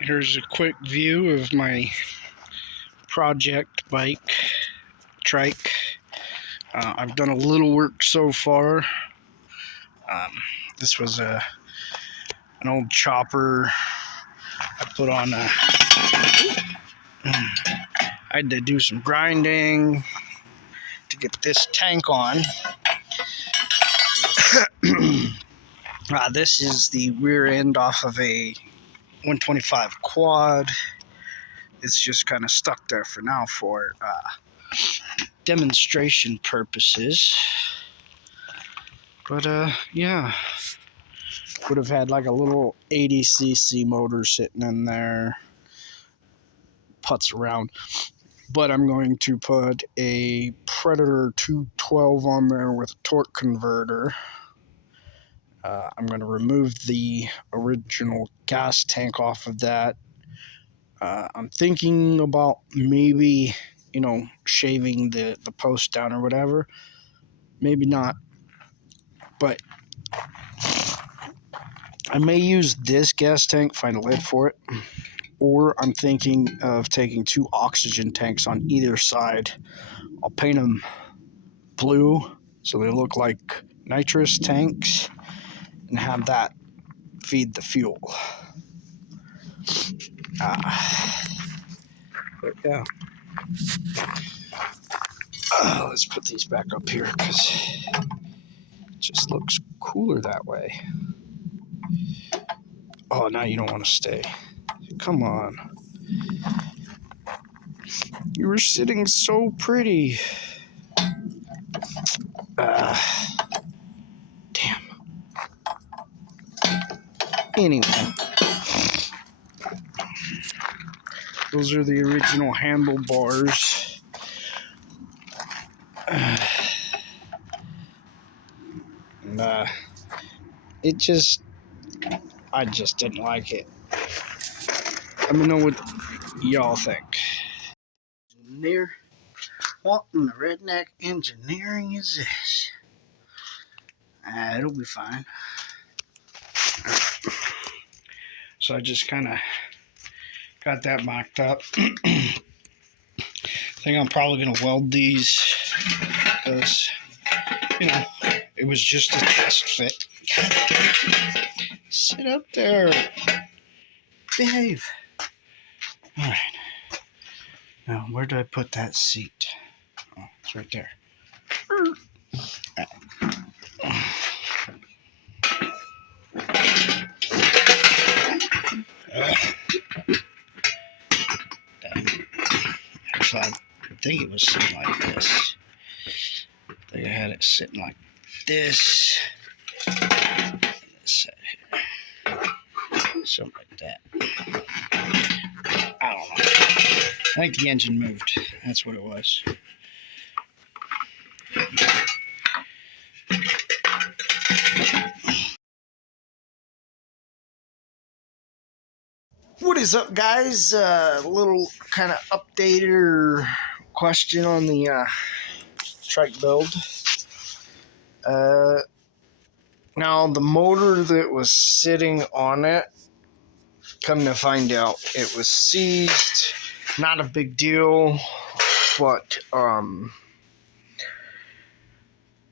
Here's a quick view of my project bike, trike. I've done a little work so far. This was an old chopper. I put on I had to do some grinding to get this tank on. This is the rear end off of a 125 quad. It's just kind of stuck there for now for demonstration purposes. But yeah, would have had like a little 80cc motor sitting in there, putts around. But I'm going to put a Predator 212 on there with a torque converter. I'm going to remove the original gas tank off of that. I'm thinking about maybe, shaving the post down or whatever. Maybe not. But I may use this gas tank, find a lid for it. Or I'm thinking of taking 2 oxygen tanks on either side. I'll paint them blue so they look like nitrous tanks and have that feed the fuel. But yeah. Let's put these back up here because it just looks cooler that way. Oh, now you don't want to stay. Come on. You were sitting so pretty. Damn. Anyway. Those are the original handlebars. And, I just didn't like it. Let me know what y'all think. Engineer? What in the redneck engineering is this? It'll be fine. So I just kind of got that mocked up. I think I'm probably going to weld these because, it was just a test fit. Sit up there. Behave. All right. Now, where do I put that seat? Oh, it's right there. Actually, I think it was sitting like this. I think I had it sitting like this. Something like that. I don't know. I think the engine moved. That's what it was. What is up, guys? A little kind of update or question on the trike build. Now, the motor that was sitting on it, come to find out, it was seized. Not a big deal, but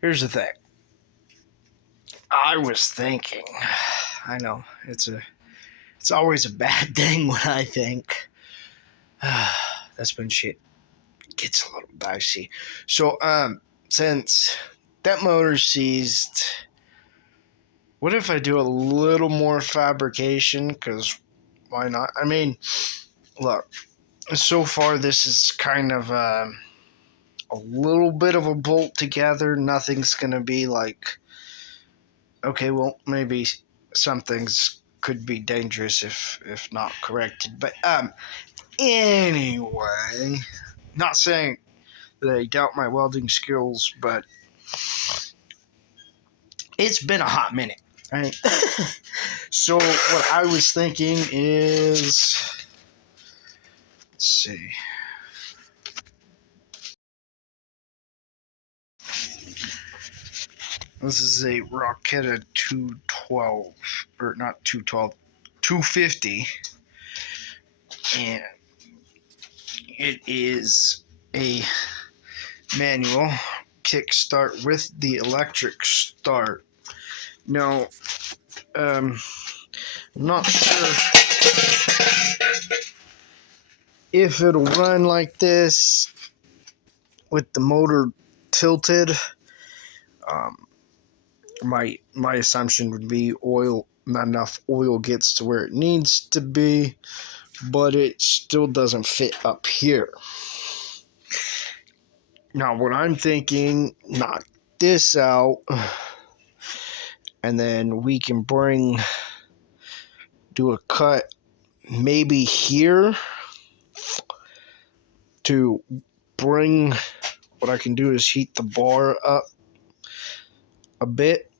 here's the thing. I was thinking, I know it's always a bad thing when I think. That's when shit gets a little dicey. So, since that motor's seized, what if I do a little more fabrication? Because why not? I mean, look, so far this is kind of a little bit of a bolt together. Nothing's going to be like, okay, well, maybe some things could be dangerous if not corrected. But anyway, not saying that I doubt my welding skills, but it's been a hot minute, right? So what I was thinking is, let's see. This is a Rocketta 212, or not 212, 250. and it is a manual kickstart with the electric start. Now, I'm not sure if it'll run like this with the motor tilted. My assumption would be not enough oil gets to where it needs to be, but it still doesn't fit up here. Now what I'm thinking, knock this out, and then we can do a cut maybe here to bring, what I can do is heat the bar up a bit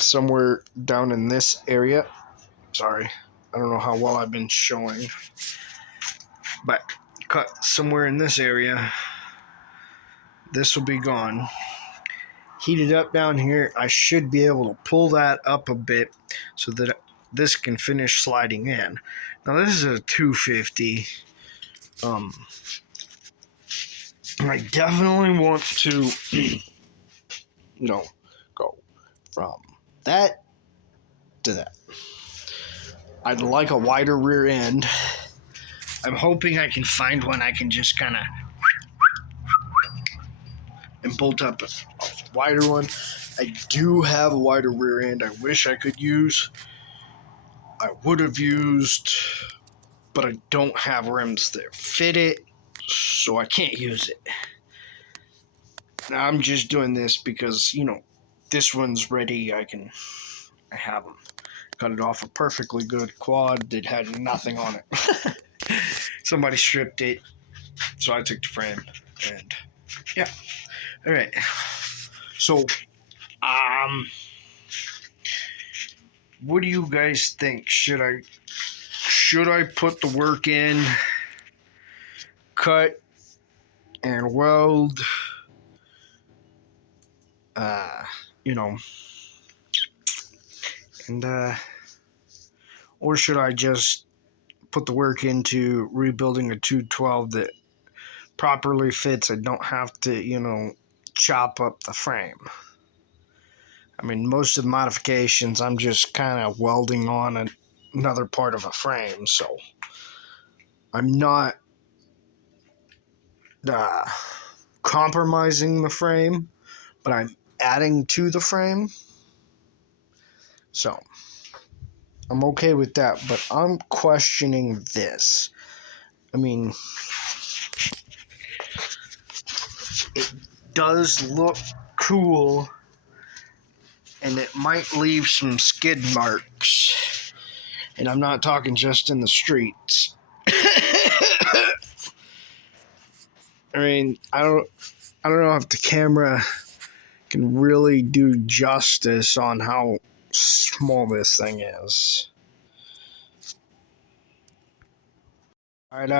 somewhere down in this area. Sorry, I don't know how well I've been showing, but cut somewhere in this area. This will be gone. Heat it up down here. I should be able to pull that up a bit so that this can finish sliding in. Now this is a 250. I definitely want to, go from that to that. I'd like a wider rear end. I'm hoping I can find one I can just kind of and bolt up a wider one. I do have a wider rear end I wish I could use. I would have used, but I don't have rims that fit it, so I can't use it. Now I'm just doing this because, this one's ready. I have them. Cut it off a perfectly good quad that had nothing on it. Somebody stripped it, so I took the frame, and yeah. All right. So, what do you guys think? Should I put the work in, cut, and weld? Or should I just put the work into rebuilding a 212 that properly fits? I don't have to, chop up the frame. I mean, most of the modifications, I'm just kind of welding on another part of a frame, so I'm not compromising the frame, but I'm adding to the frame. So I'm okay with that, but I'm questioning this. I mean, it does look cool, and it might leave some skid marks. And I'm not talking just in the streets. I mean, I don't know if the camera can really do justice on how small this thing is. All right,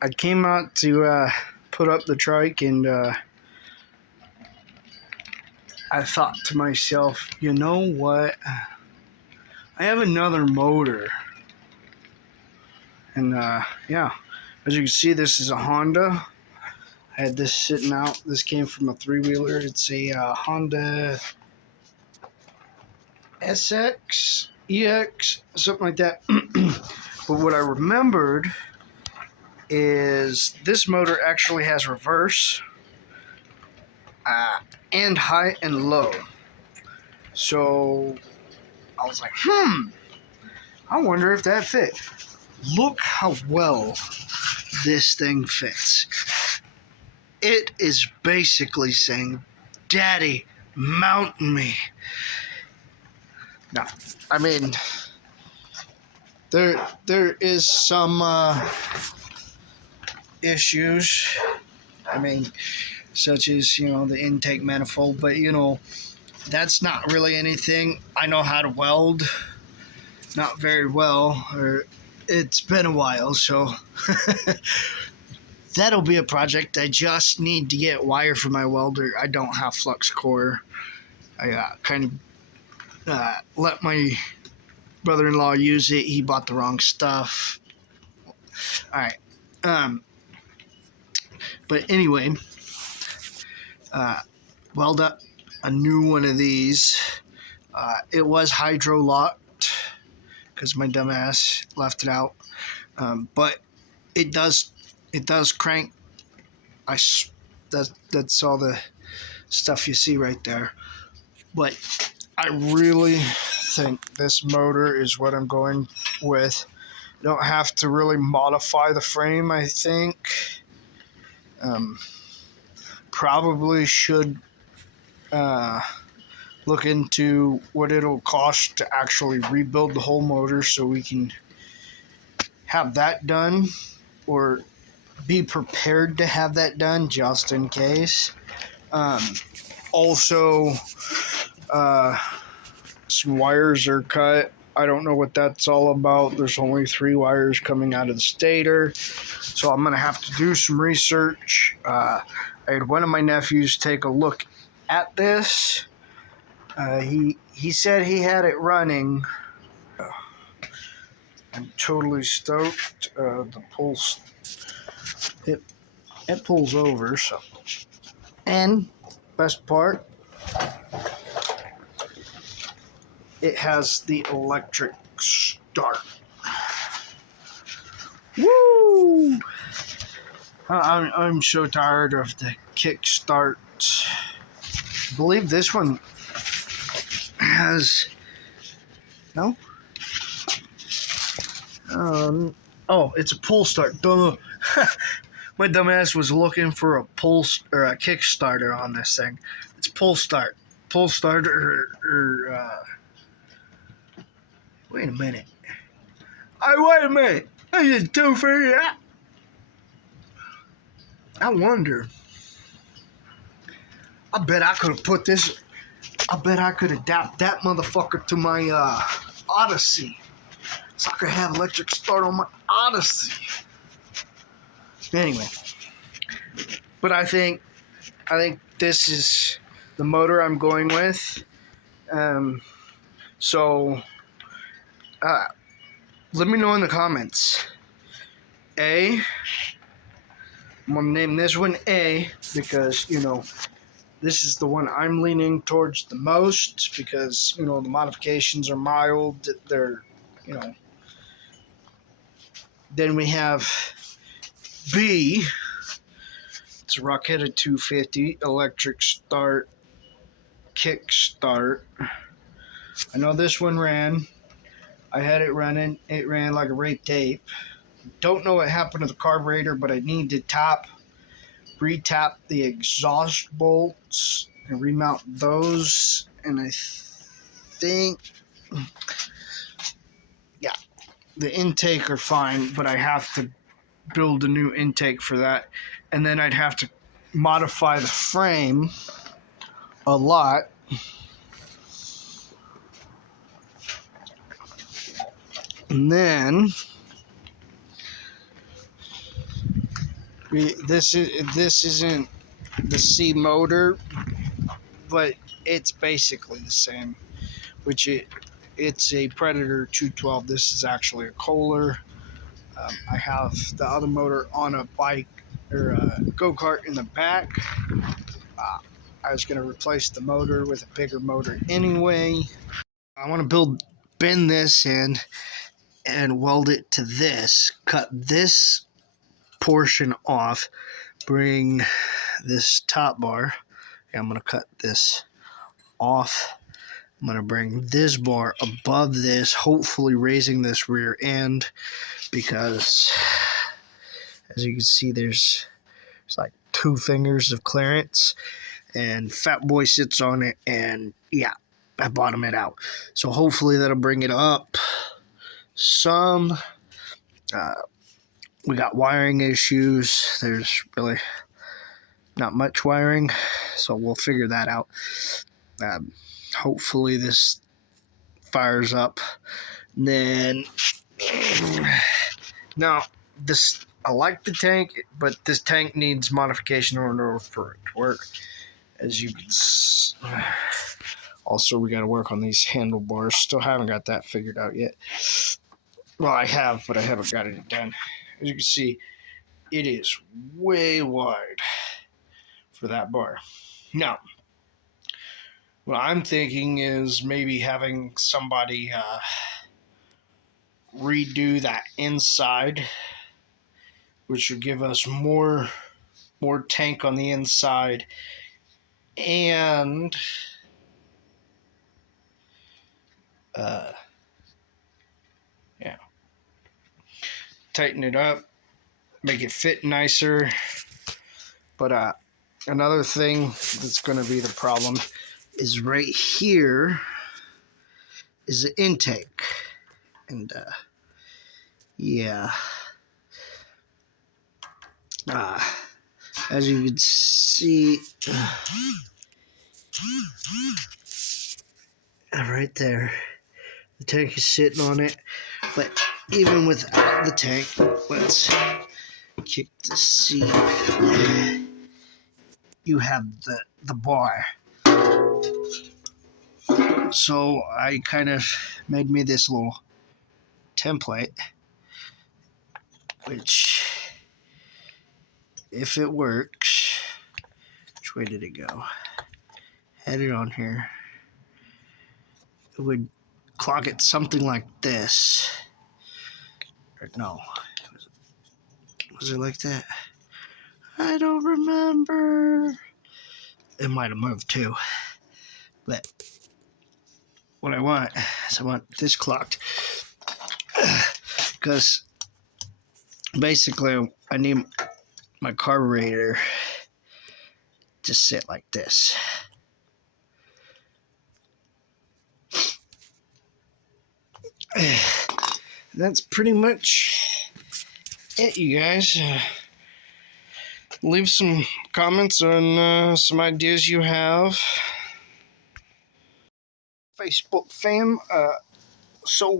I came out to put up the trike, and I thought to myself, you know what? I have another motor. And yeah, as you can see, this is a Honda. I had this sitting out. This came from a 3-wheeler. It's a Honda SX, EX, something like that. But what I remembered is this motor actually has reverse and high and low. So I was like, I wonder if that fit. Look how well this thing fits. It is basically saying, Daddy, mount me. Now, I mean, there is some issues. I mean, such as, the intake manifold, but, that's not really anything. I know how to weld, not very well, or it's been a while, so that'll be a project. I just need to get wire for my welder. I don't have flux core. I kind of let my brother-in-law use it. He bought the wrong stuff. All right. But anyway, weld up a new one of these. It was hydro locked because my dumbass left it out. But it does crank. That's all the stuff you see right there. But I really think this motor is what I'm going with. You don't have to really modify the frame, I think. Probably should look into what it'll cost to actually rebuild the whole motor so we can have that done, or be prepared to have that done just in case. Also, some wires are cut. I don't know what that's all about. There's only 3 wires coming out of the stator, so I'm going to have to do some research. I had one of my nephews take a look at this. He said he had it running. I'm totally stoked. The pulse, it pulls over. So, and best part, it has the electric start. Woo! I'm so tired of the kick starts. I believe this one has no. Oh, it's a pull start. Duh. My dumbass was looking for a pull or a Kickstarter on this thing. It's pull start. Pull start wait a minute. Wait a minute. I just do for that. I wonder. I bet I could have put this. I bet I could adapt that motherfucker to my Odyssey, so I could have electric start on my Odyssey. Anyway, but I think this is the motor I'm going with. So let me know in the comments. I'm gonna name this one A because, you know, this is the one I'm leaning towards the most because, you know, the modifications are mild. They're, you know. Then we have B. It's a Rocketta 250 electric start, kick start. I know this one ran. I had it running. It ran like a rape tape. Don't know what happened to the carburetor, but I need to re-tap the exhaust bolts and remount those. And I think, yeah, the intake are fine, but I have to build a new intake for that. And then I'd have to modify the frame a lot. And then this isn't the C motor, but it's basically the same. Which it's a Predator 212. This is actually a Kohler. I have the other motor on a bike or a go-kart in the back. I was going to replace the motor with a bigger motor anyway. I want to bend this in and weld it to this. Cut this portion off. Bring this top bar. I'm going to cut this off. I'm going to bring this bar above this, hopefully raising this rear end, because as you can see, there's like 2 fingers of clearance, and Fat Boy sits on it, and yeah, I bottom it out. So hopefully that'll bring it up some. We got wiring issues. There's really not much wiring, so we'll figure that out. Hopefully this fires up. And then now this, I like the tank, but this tank needs modification in order for it to work. As you can Also, we got to work on these handlebars. Still haven't got that figured out yet. Well, I have, but I haven't got it done. As you can see, it is way wide for that bar. Now, what I'm thinking is maybe having somebody redo that inside, which would give us more tank on the inside, and yeah, tighten it up, make it fit nicer. But another thing that's going to be the problem is right here is the intake, and yeah, as you can see, right there, the tank is sitting on it. But even without the tank, let's kick the seat. You have the bar. So I kind of made me this little template, which, if it works, which way did it go? Had it on here. It would clock it something like this. Or no. Was it like that? I don't remember. It might have moved too. But what I want is I want this clocked. Because basically I need my carburetor to sit like this. That's pretty much it, you guys. Leave some comments on some ideas you have. Facebook fam. So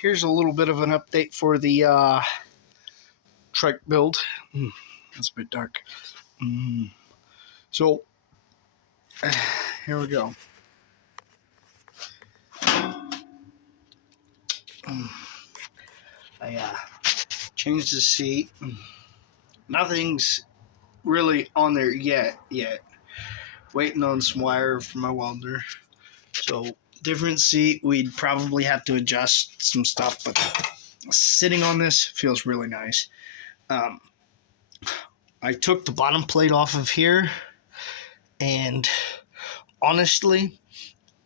here's a little bit of an update for the trike build. That's a bit dark. So here we go. I changed the seat. Nothing's really on there yet. Waiting on some wire from my welder. So different seat. We'd probably have to adjust some stuff, but sitting on this feels really nice. I took the bottom plate off of here, and honestly,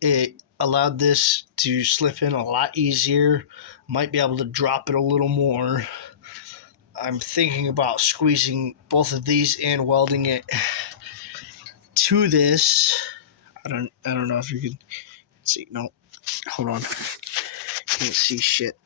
it allowed this to slip in a lot easier. Might be able to drop it a little more. I'm thinking about squeezing both of these in, welding it to this. I don't know if you can see. No, hold on. Can't see shit.